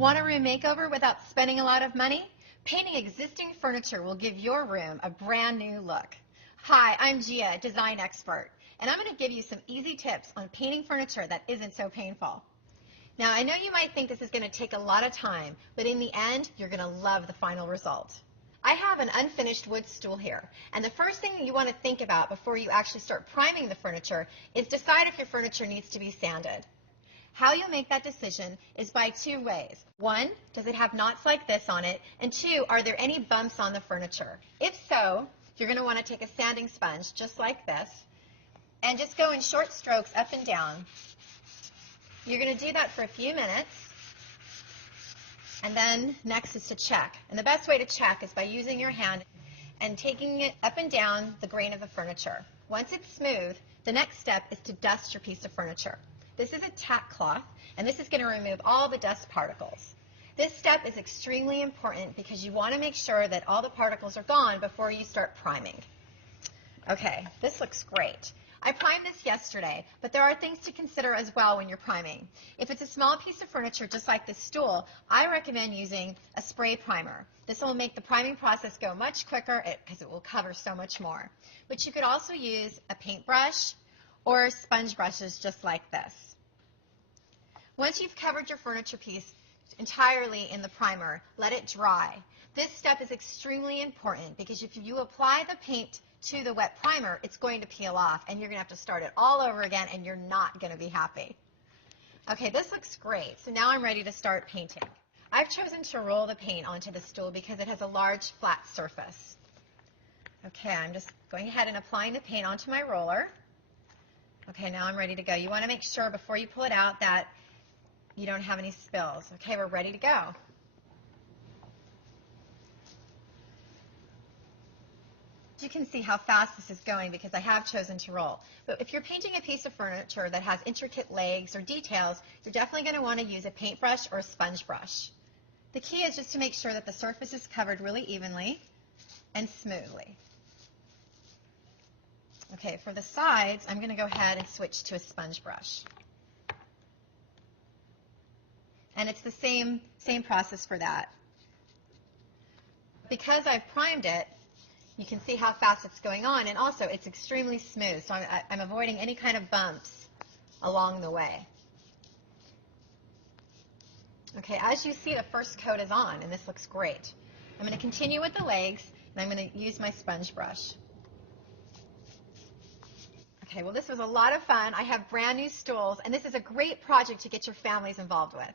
Want a room makeover without spending a lot of money? Painting existing furniture will give your room a brand new look. Hi, I'm Gia, design expert, and I'm going to give you some easy tips on painting furniture that isn't so painful. Now, I know you might think this is going to take a lot of time, but in the end, you're going to love the final result. I have an unfinished wood stool here, and the first thing you want to think about before you actually start priming the furniture is decide if your furniture needs to be sanded. How you'll make that decision is by two ways. One, does it have knots like this on it? And two, are there any bumps on the furniture? If so, you're going to want to take a sanding sponge just like this and just go in short strokes up and down. You're going to do that for a few minutes, and then next is to check. And the best way to check is by using your hand and taking it up and down the grain of the furniture. Once it's smooth, the next step is to dust your piece of furniture. This is a tack cloth, and this is going to remove all the dust particles. This step is extremely important because you want to make sure that all the particles are gone before you start priming. Okay, this looks great. I primed this yesterday, but there are things to consider as well when you're priming. If it's a small piece of furniture just like this stool, I recommend using a spray primer. This will make the priming process go much quicker because it will cover so much more. But you could also use a paintbrush or sponge brushes just like this. Once you've covered your furniture piece entirely in the primer, let it dry. This step is extremely important because if you apply the paint to the wet primer, it's going to peel off and you're going to have to start it all over again and you're not going to be happy. Okay, this looks great. So now I'm ready to start painting. I've chosen to roll the paint onto the stool because it has a large flat surface. Okay, I'm just going ahead and applying the paint onto my roller. Okay, now I'm ready to go. You want to make sure before you pull it out that you don't have any spills. Okay, we're ready to go. You can see how fast this is going because I have chosen to roll. But if you're painting a piece of furniture that has intricate legs or details, you're definitely going to want to use a paintbrush or a sponge brush. The key is just to make sure that the surface is covered really evenly and smoothly. Okay, for the sides, I'm going to go ahead and switch to a sponge brush. And it's the same process for that. Because I've primed it, you can see how fast it's going on, and also it's extremely smooth, so I'm avoiding any kind of bumps along the way. Okay, as you see, the first coat is on, and this looks great. I'm going to continue with the legs, and I'm going to use my sponge brush. Okay, well, this was a lot of fun. I have brand new stools, and this is a great project to get your families involved with.